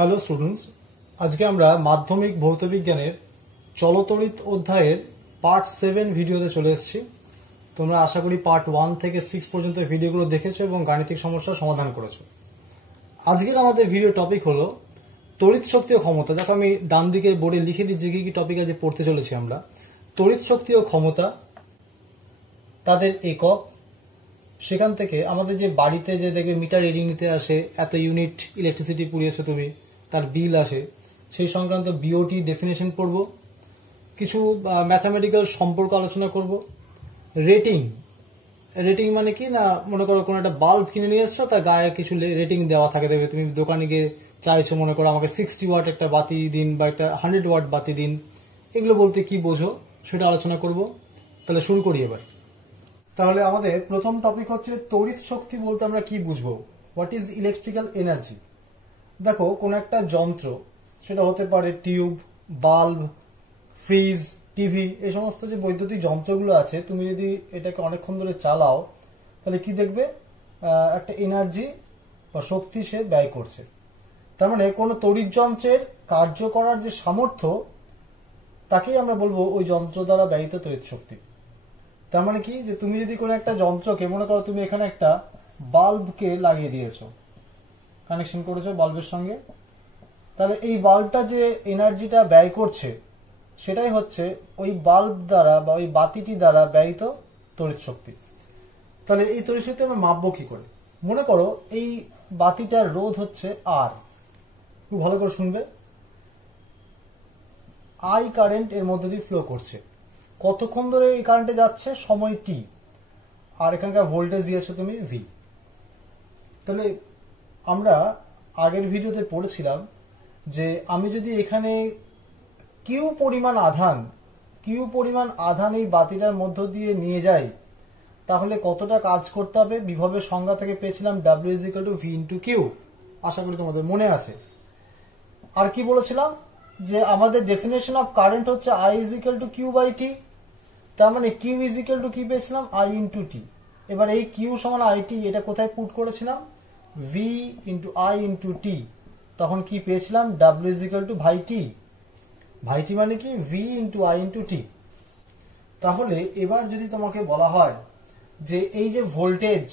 Hello students, আজকে আমরা মাধ্যমিক ভৌতবিজ্ঞানের চলতড়িৎ অধ্যায়ের পার্ট 7 ভিডিওতে চলে এসেছি। তোমরা আশা করি পার্ট 1 থেকে 6 পর্যন্ত ভিডিওগুলো দেখেছো এবং গাণিতিক সমস্যার সমাধান করেছো। আজকের আমাদের ভিডিও টপিক হলো তড়িৎ শক্তি ও ক্ষমতা। দেখো আমি ডান দিকে বোর্ডে লিখে দিচ্ছি কি কি টপিক আজ পড়তে চলেছি আমরা। তড়িৎ শক্তি ও ক্ষমতা, তাদের একক, সেখান থেকে আমাদের যে বাড়িতে যে দেখবে মিটার রিডিং নিতে আসে, এত ইউনিট ইলেকট্রিসিটি পুড়িয়েছো তুমি, তার বিল আসে, সেই সংক্রান্ত বিওটি ডেফিনেশন পড়ব, কিছু ম্যাথামেটিক্যাল সম্পর্ক আলোচনা করব। রেটিং মানে কি না, মনে করো কোনো একটা বাল্ব কিনে নিয়ে এসছো, তার গায়ে কিছু রেটিং দেওয়া থাকে, দেখবে তুমি দোকানে গিয়ে চাইছো মনে করো আমাকে 60 ওয়াট একটা বাতি দিন বা একটা 100 ওয়াট বাতি দিন, এগুলো বলতে কি বোঝো সেটা আলোচনা করব। তাহলে শুরু করি এবার। তাহলে আমাদের প্রথম টপিক হচ্ছে তড়িৎ শক্তি বলতে আমরা কি বুঝবো, হোয়াট ইজ ইলেকট্রিক্যাল এনার্জি। দেখো কোন একটা যন্ত্র, সেটা হতে পারে টিউব, বাল্ব, ফ্রিজ, টিভি, এই সমস্ত যে বৈদ্যুতিক যন্ত্রগুলো আছে, তুমি যদি এটাকে অনেকক্ষণ ধরে চালাও তাহলে কি দেখবে, একটা এনার্জি বা শক্তি সে ব্যয় করছে। তার মানে কোনো তড়িৎ যন্ত্রের কার্য করার যে সামর্থ্য, তাকেই আমরা বলবো ওই যন্ত্র দ্বারা ব্যয়িত তড়িৎ শক্তি। তার মানে কি, যে তুমি যদি কোনো একটা যন্ত্রকে, মনে করো তুমি এখানে একটা বাল্বকে লাগিয়ে দিয়েছো, কানেকশন করেছো বাল্বের সঙ্গে, তাহলে এই বাল্বটা যে এনার্জিটা ব্যয় করছে সেটাই হচ্ছে ওই বাল্ব দ্বারা বা ওই বাতিটি দ্বারা ব্যয়িত তড়িৎ শক্তি। তাহলে এই তড়িৎ শক্তি আমরা মাপবো কি করে? মনে করো এই বাতিটার রোধ হচ্ছে আর, খুব ভালো করে শুনবে, আই কারেন্ট এর মধ্যে দিয়ে ফ্লো করছে। কতক্ষণ ধরে এই কারেন্টে যাচ্ছে? সময় টি। আর এখানকার ভোল্টেজ দিয়েছো তুমি ভি। তাহলে আমরা আগের ভিডিওতে পড়েছিলাম যে আমি যদি এখানে কিউ পরিমাণ আধান এই বাতিটার মধ্য দিয়ে নিয়ে যাই, তাহলে কতটা কাজ করতে হবে? বিভবের সংজ্ঞা থেকে পেয়েছিলাম W = V × Q। আশা করি তোমাদের মনে আছে। আর কি বলেছিলাম, যে আমাদের ডেফিনেশন অফ কারেন্ট হচ্ছে I = Q/T। তার মানে Q = কি পেয়েছিলাম? I × T। এবার এই Q = IT, এটা কোথায় পুট করেছিলাম? V × I × T। তখন কি পেয়েছিলাম? W = VT। ভাইটি মানে কি? V × I × T। তাহলে এবার যদি তোমাকে বলা হয় যে এই যে ভোল্টেজ,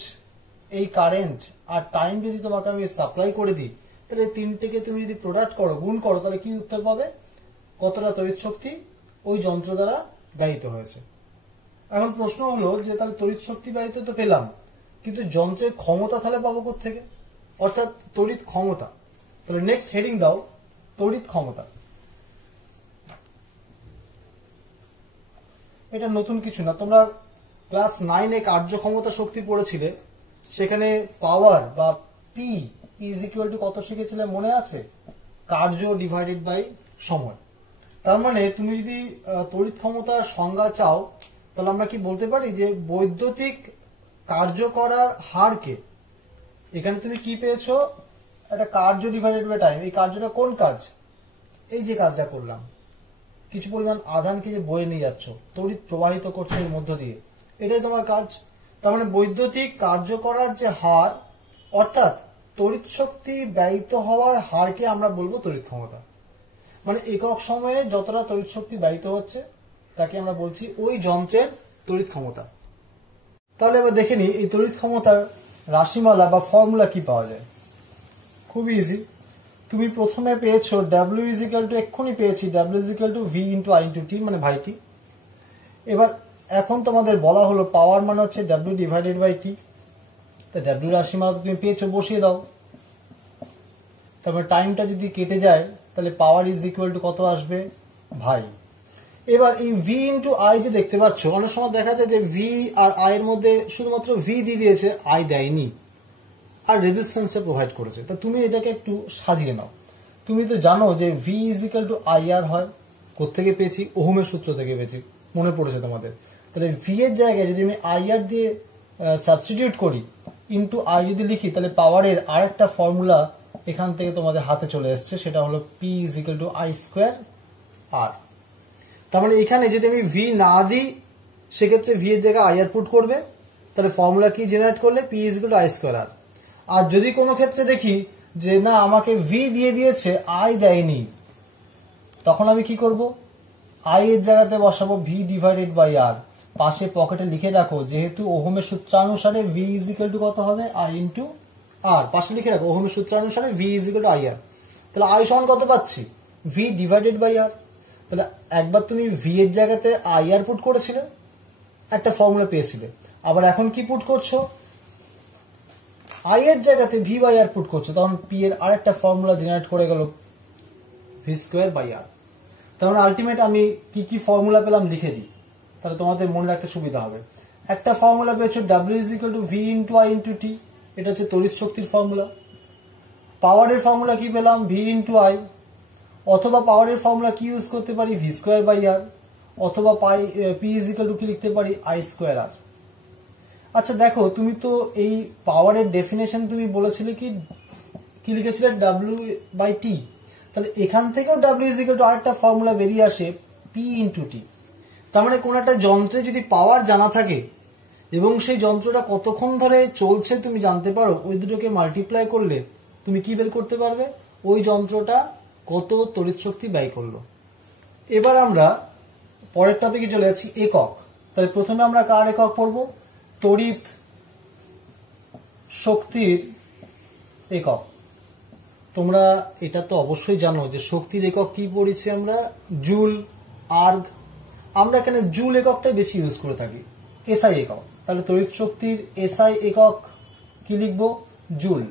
এই কারেন্ট আর টাইম যদি তোমাকে আমি সাপ্লাই করে দিই, তাহলে তিনটেকে তুমি যদি প্রোডাক্ট করো, গুণ করো, তাহলে কি উত্তর পাবে? কতটা তড়িৎ শক্তি ওই যন্ত্র দ্বারা ব্যয়িত হয়েছে। এখন প্রশ্ন হলো যে তাহলে তড়িৎ শক্তি ব্যয়িত তো পেলাম, কিন্তু যন্ত্রের ক্ষমতা তাহলে পাবো কোত্থেকে? অর্থাৎ তড়িৎ ক্ষমতা। তাহলে নেক্সট হেডিং দাও, তড়িৎ ক্ষমতা। এটা নতুন কিছু না, তোমরা ক্লাস 9-এ কার্যক্ষমতা শক্তি পড়েছিলে, সেখানে পাওয়ার বা পি ইজ ইকুয়াল টু কত শিখেছিলে মনে আছে? কার্য ডিভাইডেড বাই সময়। তার মানে তুমি যদি তড়িৎ ক্ষমতার সংজ্ঞা চাও, তাহলে আমরা কি বলতে পারি যে বৈদ্যুতিক কার্য করার হারকে, এখানে তুমি কি পেয়েছো? একটা কার্য ডিভাইডেড বাই টাইম। এই কার্যটা কোন কাজ? এই যে কাজটা করলাম, কিছু পরিমাণ আধানকে যে বয়ে নিয়ে যাচ্ছ, তড়িৎ প্রবাহিত করছে এর মধ্য দিয়ে, এটাই তোমার কাজ। তার মানে বৈদ্যুতিক কার্য করার যে হার, অর্থাৎ তড়িৎ শক্তি ব্যয়িত হওয়ার হারকে আমরা বলবো তড়িৎ ক্ষমতা। মানে একক সময়ে যতটা তড়িৎ শক্তি ব্যয়িত হচ্ছে তাকে আমরা বলছি ওই যন্ত্রের তড়িৎ ক্ষমতা। তাহলে এবার দেখে নিই এই তড়িৎ ক্ষমতার রাশিমালা বা ফর্মুলা কি পাওয়া যায়। খুবই ইজি। তুমি প্রথমে পেয়েছো W = এক্ষুনি পেয়েছি W = V × I × T, মানে ভাইটি। এবার এখন তোমাদের বলা হলো পাওয়ার মানে হচ্ছে W/T। তা W রাশিমালা তুমি পেয়েছো, বসিয়ে দাও। তারপর টাইমটা যদি কেটে যায় তাহলে পাওয়ার ইজ ইকুয়াল টু কত আসবে? ভাই। এবার এই V × I যে দেখতে পাচ্ছ, অনেক সময় দেখা যায় যে V আর I এর মধ্যে শুধুমাত্র V দিয়ে দিয়েছে, I দেয়নি, আর রেজিস্ট্যান্সে প্রোভাইড করেছে। তা তুমি এটাকে একটু সাজিয়ে নাও। তুমি তো জানো যে V = IR হয়। কোত্থেকে পেয়েছি? ওহমের সূত্র থেকে পেয়েছি, মনে পড়েছে তোমাদের। তাহলে V এর জায়গায় যদি আমি IR দিয়ে সাবস্টিটিউট করি, ইন্টু I যদি লিখি, তাহলে পাওয়ারের আরেকটা ফর্মুলা এখান থেকে তোমাদের হাতে চলে এসছে, সেটা হলো P = I²R। তার মানে এখানে যদি আমি V না দিই, সেক্ষেত্রে V এর জায়গায় IR পুট করবে, তাহলে ফর্মুলা কি জেনারেট করলে? P = I²R। আর যদি কোনো ক্ষেত্রে দেখি যে না আমাকে ভি দিয়ে দিয়েছে আই দেয়নি, তখন আমি কি করব, আই এর জায়গাতে বসাবো ভি ডিভাইডেড বাই আর। পাশে পকেটে লিখে রাখো যেহেতু ওহমের সূত্রানুসারে ভি ইজ ইকুয়াল টু কত হবে, আই ইন্টু আর। পাশে লিখে রাখো ওহমের সূত্রানুসারে V is equal to I R. তাহলে আই সমান কত পাচ্ছি, ভি ডিভাইডেড বাই আর। তাহলে একবার তুমি ভি এর জায়গাতে আই আর পুট করেছিলে, একটা ফর্মুলা পেয়েছিলে, আবার এখন কি পুট করছো, আই এর জায়গাতে ভি বাই আর পুট করছো, তখন পি এর আরেকটা ফর্মুলা জেনারেট করে গেল ভি স্কোয়ার বাই আর। তার মানে আলটিমেট আমি কি কি ফর্মুলা পেলাম লিখে দিই, তাহলে তোমাদের মনে রাখতে সুবিধা হবে। একটা ফর্মুলা পেয়েছো W is equal to V into I into T, এটা হচ্ছে তড়িৎ শক্তির ফর্মুলা। পাওয়ারের ফর্মুলা কি পেলাম, ভি ইন্টু আই, অথবা পাওয়ারের ফর্মুলা কি ইউজ করতে পারি, ভি স্কোয়ার বাই আর, অথবা পি ইজ ইকুয়াল টু কি লিখতে পারি, আই স্কোয়ার আর। আচ্ছা দেখো, তুমি তো এই পাওয়ারের ডেফিনেশন তুমি বলেছিলে কি লিখেছিলে, ডাব্লিউ বাই টি। তাহলে এখান থেকেও ডাব্লিউ ইজ ইকুয়াল টু আরেকটা ফর্মুলা বেরিয়ে আসে, পি ইন্টু টি। তার মানে কোন একটা যন্ত্রে যদি পাওয়ার জানা থাকে এবং সেই যন্ত্রটা কতক্ষণ ধরে চলছে তুমি জানতে পারো, ওই দুটোকে মাল্টিপ্লাই করলে তুমি কি বের করতে পারবে, ওই যন্ত্রটা কত তড়িৎ শক্তি ব্যয় করলো। এবার আমরা পরের টপিকে চলে যাচ্ছি, একক। তাহলে প্রথমে আমরা কার একক পড়বো, তড়িৎ শক্তির একক। তোমরা এটা তো অবশ্যই জানো যে শক্তির একক কি পড়েছি আমরা, জুল, আর্গ। আমরা এখানে জুল এককটাই বেশি ইউজ করে থাকি, এসআই একক। তাহলে তড়িৎ শক্তির এসআই একক কি লিখবো, জুল।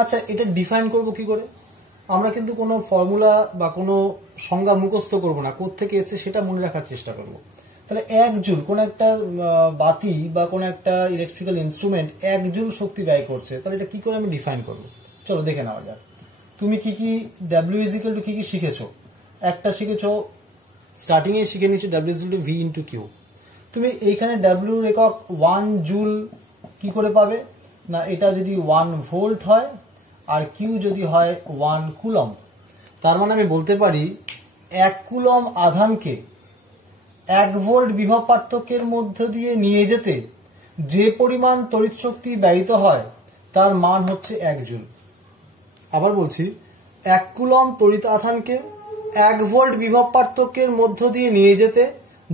আচ্ছা এটা ডিফাইন করব কি করে, আমরা কিন্তু কোনো ফর্মুলা বা কোনো সংজ্ঞা মুখস্থ করব না, কোত্থেকে এসেছে সেটা মনে রাখার চেষ্টা করব। তাহলে 1 জুল, কোন একটা বাতি বা কোন একটা ইলেকট্রিক্যাল ইনস্ট্রুমেন্ট 1 জুল শক্তি ব্যয় করছে, তাহলে এটা কি করে আমি ডিফাইন করব, চলো দেখে নেওয়া যাক। তুমি কি কি ডাব্লিউ ইজ ইকুয়াল টু কি কি শিখেছো, একটা শিখেছো স্টার্টিং এ শিখে নিচ্ছি W is equal to V into Q. তুমি এইখানে ডাব্লিউ একক 1 জুল কি করে পাবে না, এটা যদি 1 ভোল্ট হয় আর কিউ যদি হয় 1 কুলম, তার মানে আমি বলতে পারি 1 কুলম আধানকে 1 ভোল্ট বিভব পার্থক্যের মধ্য দিয়ে নিয়ে যেতে যে পরিমাণ তড়িৎ শক্তি ব্যয়িত হয় তার মান হচ্ছে 1 জুল। আবার বলছি, 1 কুলম তড়িৎ আধানকে 1 ভোল্ট বিভব পার্থক্যের মধ্য দিয়ে নিয়ে যেতে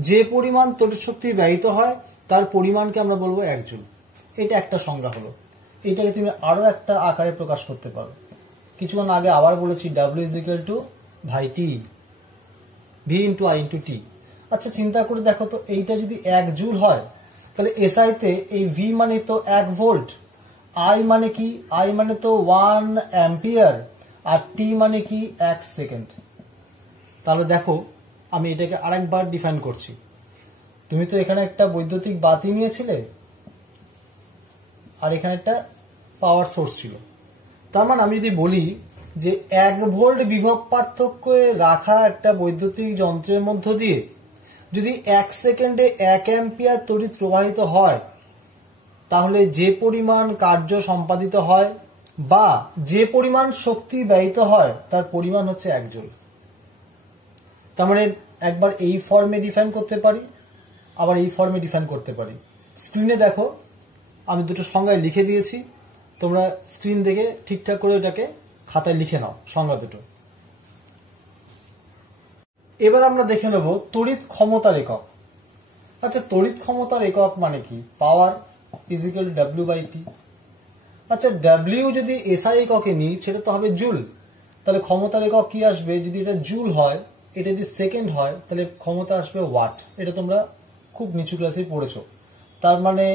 যে পরিমাণ তড়িৎ শক্তি ব্যয়িত হয় তার পরিমাণকে আমরা বলবো 1 জুল। এটা একটা সংজ্ঞা হলো। এটাকে তুমি আরো একটা আকারে প্রকাশ করতে পারো। কিছুক্ষণ আগে আবার বলেছি ডাব্লিউ ইজ ইকুয়াল টু ভাই টি, ভি ইন্টু আই ইন্টু টি। আচ্ছা চিন্তা করে দেখো তো, এইটা যদি 1 জুল হয় তাহলে এসআই তে এই ভি মানে তো 1 ভোল্ট, আই মানে কি, আই মানে তো 1 অ্যাম্পিয়ার, আর টি মানে কি 1 সেকেন্ড। তাহলে দেখো আমি এটাকে আরেকবার ডিফাইন করছি। তুমি তো এখানে একটা বৈদ্যুতিক বাতি নিয়েছিলে আর এখানে একটা পাওয়ার সোর্স ছিল, তার মানে আমি যদি বলি যে 1 ভোল্ট বিভব পার্থক্যে রাখা একটা বৈদ্যুতিক যন্ত্রের মধ্য দিয়ে যদি 1 সেকেন্ডে 1 অ্যাম্পিয়ার তড়িৎ প্রবাহিত হয়, তাহলে যে পরিমাণ কার্য সম্পাদিত হয় বা যে পরিমাণ শক্তি ব্যয়িত হয় তার পরিমাণ হচ্ছে 1 জুল। তার মানে একবার এই ফর্মে ডিফাইন করতে পারি, আবার এই ফর্মে ডিফাইন করতে পারি। স্ক্রিনে দেখো আমি দুটো সংজ্ঞায় লিখে দিয়েছি, তোমরা স্ক্রিন দেখে ঠিকঠাক করে এটাকে খাতায় লিখে নাও সংজ্ঞা দুটো। এবার আমরা দেখে নেব তড়িৎ ক্ষমতার একক। আচ্ছা তড়িৎ ক্ষমতার একক মানে কি, power is equal to W by T. আচ্ছা ডাব্লিউ যদি এসআই এককে নিই সেটা তো হবে জুল, তাহলে ক্ষমতার একক কি আসবে, যদি এটা জুল হয়, এটা যদি সেকেন্ড হয় তাহলে ক্ষমতা আসবে ওয়াট। এটা তোমরা খুব নিচু ক্লাসে পড়েছো। তার মানে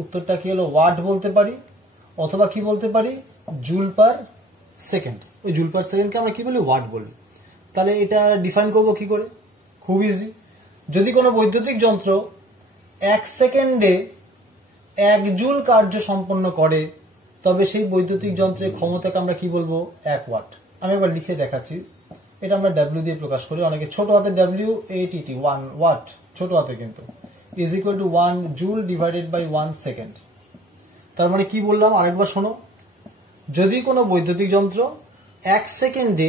উত্তরটা কি হলো, ওয়াট বলতে পারি, অথবা কি বলতে পারি, জুল পার সেকেন্ড। ওই জুল পার সেকেন্ডকে আমরা কি বলি, ওয়াট বলি। তাহলে এটা ডিফাইন করব কি করে, খুব ইজি। যদি কোনো বৈদ্যুতিক যন্ত্র 1 সেকেন্ডে 1 জুল কার্য সম্পন্ন করে, তবে সেই বৈদ্যুতিক যন্ত্রের ক্ষমতাকে আমরা কি বলবো, 1 ওয়াট। আমি একবার লিখে দেখাচ্ছি, এটা আমরা ডাব্লিউ দিয়ে প্রকাশ করি, অনেকে ছোট হাতে ডাব্লিউ এটিটি 1 ওয়াট ছোট হাতে কিন্তু is equal to 1 joule divided by 1 second. তার মানে কি বললাম আরেকবার শোনো, যদি কোনো বৈদ্যুতিক যন্ত্র 1 সেকেন্ডে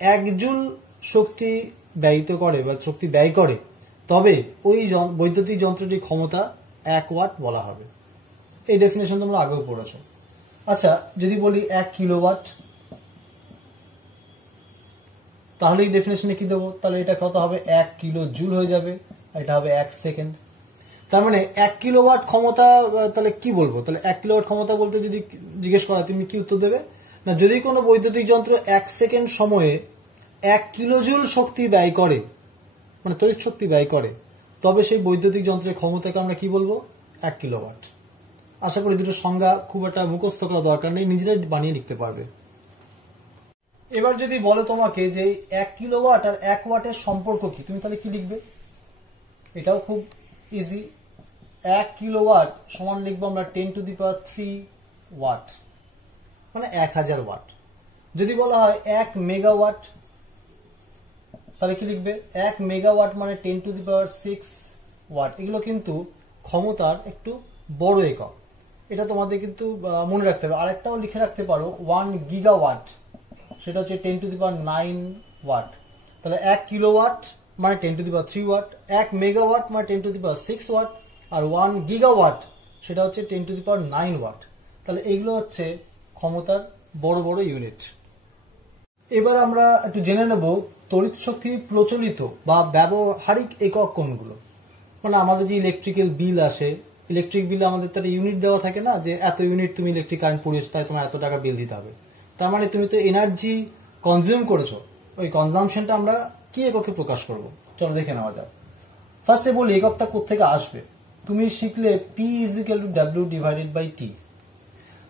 1 জুল শক্তি ব্যয়িত করে বা শক্তি ব্যয় করে, তবে ওই বৈদ্যুতিক যন্ত্রটির ক্ষমতা 1 ওয়াট বলা হবে। এই ডেফিনেশন তোমরা আগেও পড়েছো। আচ্ছা, যদি বলি 1 কিলোওয়াট, তাহলে এই ডেফিনেশনে কি দেবো? তাহলে এটা কত হবে? 1 কিলো জুল হয়ে যাবে, এটা হবে 1 সেকেন্ড। তার মানে 1 কিলোওয়াট ক্ষমতা, তাহলে কি বলবো? তাহলে 1 কিলোওয়াট ক্ষমতা বলতে যদি জিজ্ঞেস করা, তুমি কি উত্তর দেবে? না, যদি কোনো বৈদ্যুতিক যন্ত্র 1 সেকেন্ড সময়ে 1 কিলো জুল শক্তি ব্যয় করে, মানে তড়িৎ শক্তি ব্যয় করে, তবে সেই বৈদ্যুতিক যন্ত্রের ক্ষমতাকে আমরা কি বলবো? 1 কিলোওয়াট। আশা করি দুটো সংজ্ঞা খুব একটা মুখস্থ করা দরকার নেই, নিজেরাই বানিয়ে লিখতে পারবে। এবার যদি বলে তোমাকে যে 1 কিলোওয়াট আর 1 ওয়াটের সম্পর্ক কি, তুমি তাহলে কি লিখবে? এটাও খুব ইজি। 1 কিলোওয়াট সমান লিখবো আমরা 10⁻³ ওয়াট, মানে 1000 ওয়াট। যদি বলা হয় 1 মেগাওয়াট, তাহলে কি লিখবে? 1 মেগাওয়াট মানে 10⁶ ওয়াট। এগুলো কিন্তু ক্ষমতার একটু বড় একক, এটা তোমাদের কিন্তু মনে রাখতে হবে। আরেকটাও লিখে রাখতে পারো 1 গিগাওয়াট, সেটা হচ্ছে 10⁹ ওয়াট। তাহলে 1 কিলোওয়াট মানে 10⁻³ ওয়াট, 1 মেগাওয়াট মানে 10⁶ ওয়াট, আর 1 গিগাওয়াট সেটা হচ্ছে 10⁹ ওয়াট। তাহলে এইগুলো হচ্ছে ক্ষমতার বড় বড় ইউনিট। এবার আমরা একটু জেনে নেব তড়িৎ শক্তি প্রচলিত বা ব্যবহারিক একক কোনগুলো। মানে আমাদের যে ইলেকট্রিক্যাল বিল আসে, ইলেকট্রিক বিলে আমাদের তো একটা ইউনিট দেওয়া থাকে না, যে এত ইউনিট তুমি ইলেকট্রিক কারেন্ট পুড়িয়েছো তাই তোমার এত টাকা বিল দিতে হবে। তার মানে তুমি তো এনার্জি কনজিউম করেছো, ওই কনজামশনটা আমরা কি এককে প্রকাশ করব? চলো দেখে নেওয়া যাক। ফার্স্টে বলি এককটা কোত্থেকে আসবে। তুমি শিখলে P = W/T।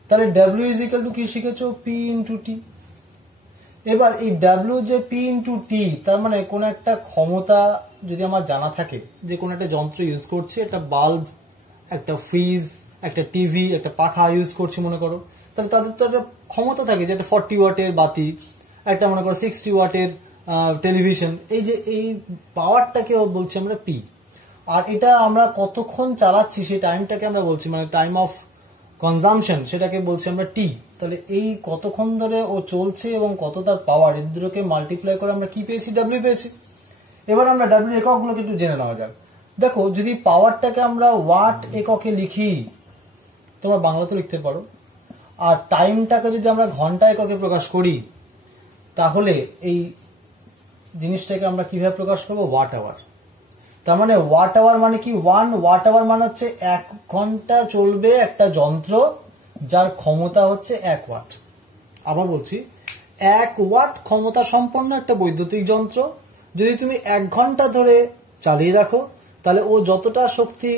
তাহলে W = কি শিখেছো? P × T। এবার এই W যে P × T, তার মানে কোন একটা ক্ষমতা যদি আমার জানা থাকে, যে কোন একটা যন্ত্র ইউজ করছে, একটা বাল্ব, একটা ফ্রিজ, একটা টিভি, একটা পাখা ইউজ করছি মনে করো, তাহলে তাদের তো একটা ক্ষমতা থাকে, যে একটা 40 ওয়াটের বাতি, একটা মনে করো 60 ওয়াটের টেলিভিশন। এই যে এই পাওয়ারটাকে বলছি আমরা পি। আর এটা আমরা কতক্ষণ চালাচ্ছি সেই টাইমটাকে আমরা বলছি, মানে টাইম অফ কনজামশন, সেটাকে বলছি আমরা টি। তাহলে এই কতক্ষণ ধরে ও চলছে এবং কত তার পাওয়ার, এই দুটোকে মাল্টিপ্লাই করে আমরা কি পেয়েছি? ডাব্লিউ পেয়েছি। এবার আমরা ডাব্লিউ এককগুলোকে একটু জেনে নেওয়া যাক। দেখো, যদি পাওয়ারটাকে আমরা ওয়াট এককে লিখি, তোমরা বাংলাতে লিখতে পারো, আর টাইমটাকে যদি আমরা ঘন্টা এককে প্রকাশ করি, তাহলে এই জিনিসটাকে আমরা কিভাবে প্রকাশ করবো? Watt hour. তার মানে ওয়াট আওয়ার মানে কি? 1 ওয়াট আওয়ার মানে হচ্ছে 1 ঘন্টা চলবে একটা যন্ত্র যার ক্ষমতা হচ্ছে 1 ওয়াট। আবার বলছি, 1 ওয়াট ক্ষমতা সম্পন্ন একটা বৈদ্যুতিক যন্ত্র যদি তুমি 1 ঘন্টা ধরে চালিয়ে রাখো, তাহলে ও যতটা শক্তি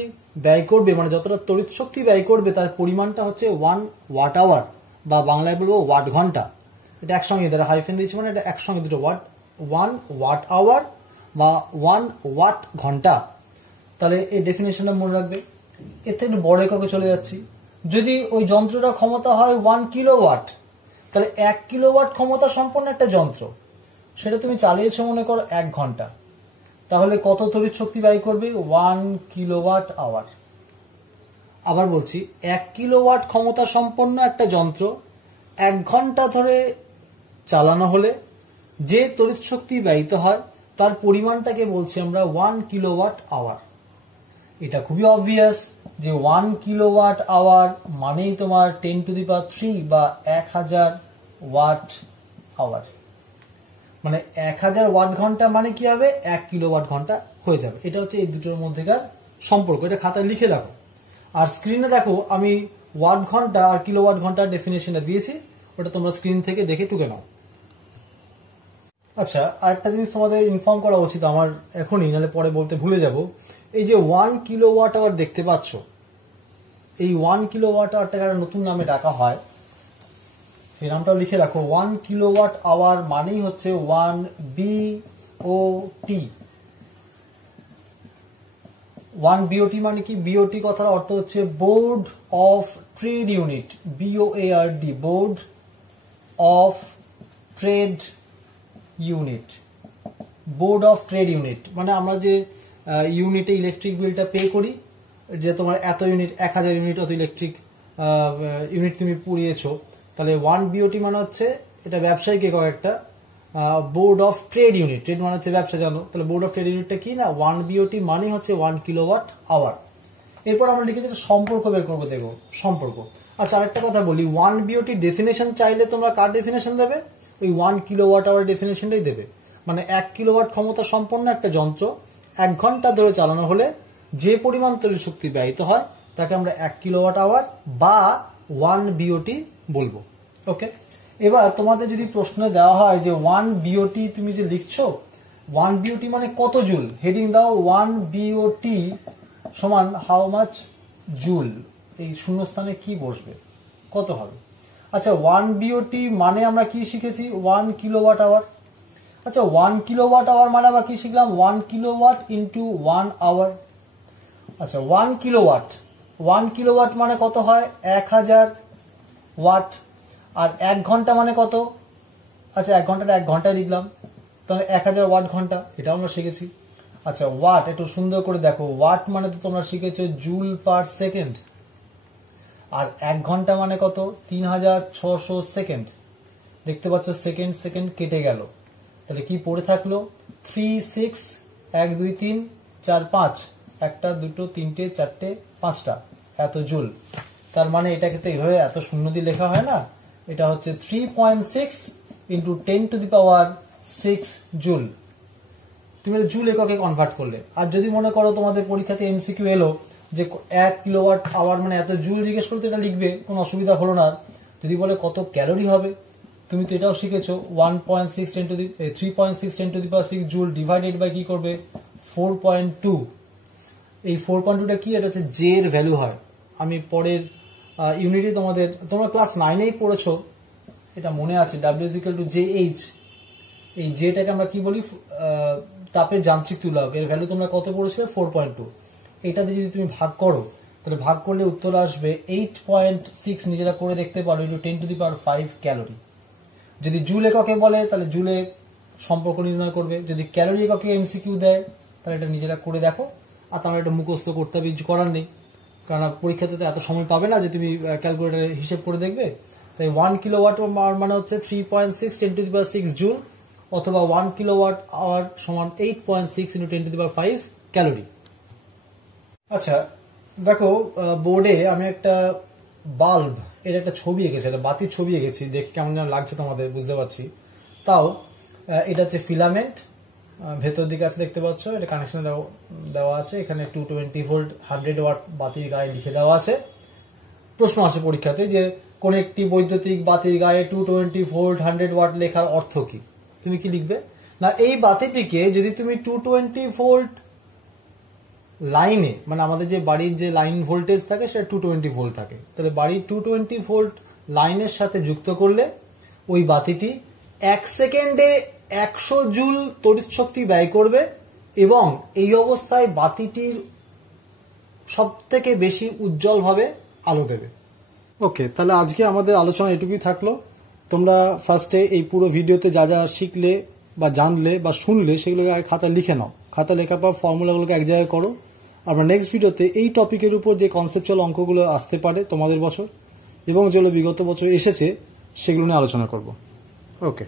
ব্যয় করবে, মানে যতটা তড়িৎ শক্তি ব্যয় করবে, তার পরিমাণটা হচ্ছে 1 ওয়াট আওয়ার, বা বাংলায় বলবো ওয়াট ঘন্টা। এটা একসঙ্গে, দ্বারা হাইফেন দিয়েছি, মানে এটা একসঙ্গে দুটো ওয়াট, 1 ওয়াট আওয়ার বা 1 ওয়াট ঘন্টা। তাহলে এই ডেফিনেশনটা মনে রাখবে। এতে একটু বড় এককে চলে যাচ্ছি। যদি ওই যন্ত্রটা ক্ষমতা হয় 1 কিলোওয়াট, তাহলে 1 কিলোওয়াট ক্ষমতা সম্পন্ন একটা যন্ত্র, সেটা তুমি চালিয়েছো মনে করো 1 ঘন্টা, তাহলে কত তড়িৎ শক্তি ব্যয় করবে? 1 কিলোওয়াট আওয়ার। আবার বলছি, 1 কিলোওয়াট ক্ষমতা সম্পন্ন একটা যন্ত্র 1 ঘন্টা ধরে চালানো হলে যে তড়িৎ শক্তি ব্যয়িত হয়, তার পরিমাণটাকে বলছি আমরা 1 কিলোওয়াট আওয়ার। এটা খুবই অবভিয়াস যে 1 কিলোওয়াট আওয়ার মানেই তোমার 10⁻³ বা 1000 ওয়াট আওয়ার। মানে 1000 ওয়াট ঘন্টা মানে কি হবে? 1 কিলোওয়াট ঘন্টা হয়ে যাবে। এটা হচ্ছে এই দুটোর মধ্যেকার সম্পর্ক। এটা খাতায় লিখে রাখো। আর স্ক্রিনে দেখো, আমি ওয়াট ঘন্টা আর কিলোওয়াট ঘন্টার ডেফিনেশনটা দিয়েছি, ওটা তোমরা স্ক্রিন থেকে দেখে টুকে নাও। আচ্ছা, আরেকটা জিনিস তোমাদের ইনফর্ম করা উচিত আমার এখনই, নাহলে পরে বলতে ভুলে যাব। এই যে 1 কিলোওয়াট আওয়ার দেখতে পাচ্ছ, এই 1 কিলোওয়াট আওয়ারটাকে একটা নতুন নামে ডাকা হয়, এই নামটাও লিখে রাখো। 1 কিলোওয়াট আওয়ার মানেই হচ্ছে 1 বিওটি। 1 বিওটি মানে কি? বিওটি কথার অর্থ হচ্ছে board of trade unit, BOARD, board of trade unit. Board of trade unit মানে আমরা যে ইউনিটে ইলেকট্রিক বিলটা পে করি, যে তোমার এত ইউনিট, 1000 ইউনিট অত ইলেকট্রিক ইউনিট তুমি পুড়িয়েছো, তাহলে 1 বিওটি মানে হচ্ছে এটা ব্যবসায়িক একক একটা, board of trade unit. Trade মানে হচ্ছে ব্যবসা, জানো। তাহলে বোর্ড অফ ট্রেড ইউনিটটা কি না? 1 বিওটি মানে হচ্ছে 1 কিলোওয়াট আওয়ার। এরপর আমরা লিখেছি সম্পর্ক বের করবো। দেখো সম্পর্ক, আচ্ছা, আরেকটা কথা বলি, 1 বিওটি ডেফিনেশন চাইলে তোমরা কার ডেফিনেশন দেবে? ওই 1 কিলোওয়াট আওয়ার ডেফিনেশনটাই দেবে। মানে 1 কিলোওয়াট ক্ষমতা সম্পন্ন একটা যন্ত্র 1 ঘন্টা ধরে চালানো হলে যে পরিমাণ তড়িৎ শক্তি ব্যয়িত হয় তাকে আমরা 1 কিলোওয়াট আওয়ার বা 1 বিওটি বলবো। ওকে, এবার তোমাদের যদি প্রশ্ন দেওয়া হয় যে 1 বিওটি তুমি যে লিখছো, 1 বিওটি মানে কত জুল, হেডিং দাও 1 বিওটি সমান হাউ মাচ জুল, এই শূন্যস্থানে কি বসবে, কত হবে? আচ্ছা, 1 বিওটি মানে আমরা কি শিখেছি? 1 কিলোওয়াট আওয়ার। আচ্ছা, 1 কিলোওয়াট আওয়ার মানে আবার কি শিখলাম? 1 কিলোওয়াট ইন্টু 1 আওয়ার। আচ্ছা, 1 কিলোওয়াট মানে কত হয়? 1000 ওয়াট। আর 1 ঘন্টা মানে কত? আচ্ছা, 1 ঘন্টাটা 1 ঘন্টায় লিখলাম, তাহলে 1000 ওয়াট ঘন্টা, এটা আমরা শিখেছি। আচ্ছা, ওয়াট একটু সুন্দর করে দেখো, ওয়াট মানে তো তোমরা শিখেছো জুল পার সেকেন্ড। আর 1 ঘন্টা মানে কত? 3600 সেকেন্ড। দেখতে পাচ্ছ সেকেন্ড সেকেন্ড কেটে গেল, তাহলে কি পড়ে থাকলো? 3 6 1 2 3 4 5, 1টা 2টো 3টে 4টে 5টা এত জুল। তার মানে এটাকে তো এইভাবে এত শূন্য দিয়ে লেখা হয় না, এটা হচ্ছে 3.6 into 10 to the power 6 joule. তুমি জুল এককে কনভার্ট করলে। আর যদি মনে করো তোমাদের পরীক্ষাতে এমসিকিউ এলো যে 1 কিলোওয়াট আওয়ার মানে এত জুল, জিজ্ঞেস করতে এটা লিখবে, কোনো অসুবিধা হলো না। যদি বলে কত ক্যালোরি হবে, তুমি তো এটাও শিখেছো 3.6 10 to the power 6 joule divided by কি করবে? 4.2। এই 4.2টা কি? এটা হচ্ছে জে এর ভ্যালু হয়। আমি পরের ইউনিটে তোমরা ক্লাস 9এই পড়েছো, এটা মনে আছে, W=JH। এই জেটাকে আমরা কি বলি? তাপের যান্ত্রিক তুল্যক। এর ভ্যালু তোমরা কত পড়েছিলে? 4.2। এটাতে যদি তুমি ভাগ করো, তাহলে ভাগ করলে উত্তর আসবে 8.6। নিজেরা করে দেখতে পারো, 10 টু দি পাওয়ার 5 ক্যালোরি। যদি জুল এককে বলে তাহলে জুলে সম্পর্ক নির্ণয় করবে, যদি ক্যালোরি এককে এমসিকিউ দেয় তাহলে এটা নিজেরা করে দেখো। আর তোমরা এটা মুখস্থ করতে হবে, কিছু করার নেই, কারণ পরীক্ষাতে এত সময় পাবে না যে তুমি ক্যালকুলেটারে হিসেব করে দেখবে। তাই 1 কিলোওয়াট মানে হচ্ছে 3.6 10 টু দি পাওয়ার 6 জুল, অথবা 1 কিলোওয়াট আওয়ার সমান 8.6 into 10 to the power 5 calorie. আচ্ছা দেখো, বোর্ডে আমি একটা বাল্ব এর একটা ছবি এঁকেছি, একটা বাতির ছবি এঁকেছি, দেখে কেমন যেন লাগছে তোমাদের বুঝতে পারছি। তাও এটা হচ্ছে ফিলামেন্ট, ভেতর দিকে আছে দেখতে পাচ্ছ, এটা কানেকশন দেওয়া আছে। এখানে 220 ভোল্ট 100 ওয়াট বাতির গায়ে লিখে দেওয়া আছে। প্রশ্ন আছে পরীক্ষাতে যে কোন একটি বৈদ্যুতিক বাতির গায়ে 220 ভোল্ট 100 ওয়াট লেখার অর্থ কি? তুমি কি লিখবে? না, এই বাতিটিকে যদি তুমি 220 ভোল্ট লাইনে, মানে আমাদের যে বাড়ির যে লাইন ভোল্টেজ থাকে সেটা 220 ভোল্ট থাকে, তাহলে বাড়ির 220 ভোল্ট লাইনের সাথে যুক্ত করলে ওই বাতিটি 1 সেকেন্ডে 100 জুল তড়িৎ শক্তি ব্যয় করবে, এবং এই অবস্থায় বাতিটির সব থেকে বেশি উজ্জ্বলভাবে আলো দেবে। ওকে, তাহলে আজকে আমাদের আলোচনা এটুকুই থাকলো। তোমরা ফার্স্টে এই পুরো ভিডিওতে যা যা শিখলে বা জানলে বা শুনলে সেগুলোকে আগে খাতা লিখে নাও। খাতা লেখার পর ফর্মুলাগুলোকে এক জায়গায় করো। আমরা নেক্সট ভিডিওতে এই টপিকের উপর যে কনসেপচুয়াল অঙ্কগুলো আসতে পারে তোমাদের বছর এবং যেগুলো বিগত বছর এসেছে সেগুলো নিয়ে আলোচনা করব। ওকে।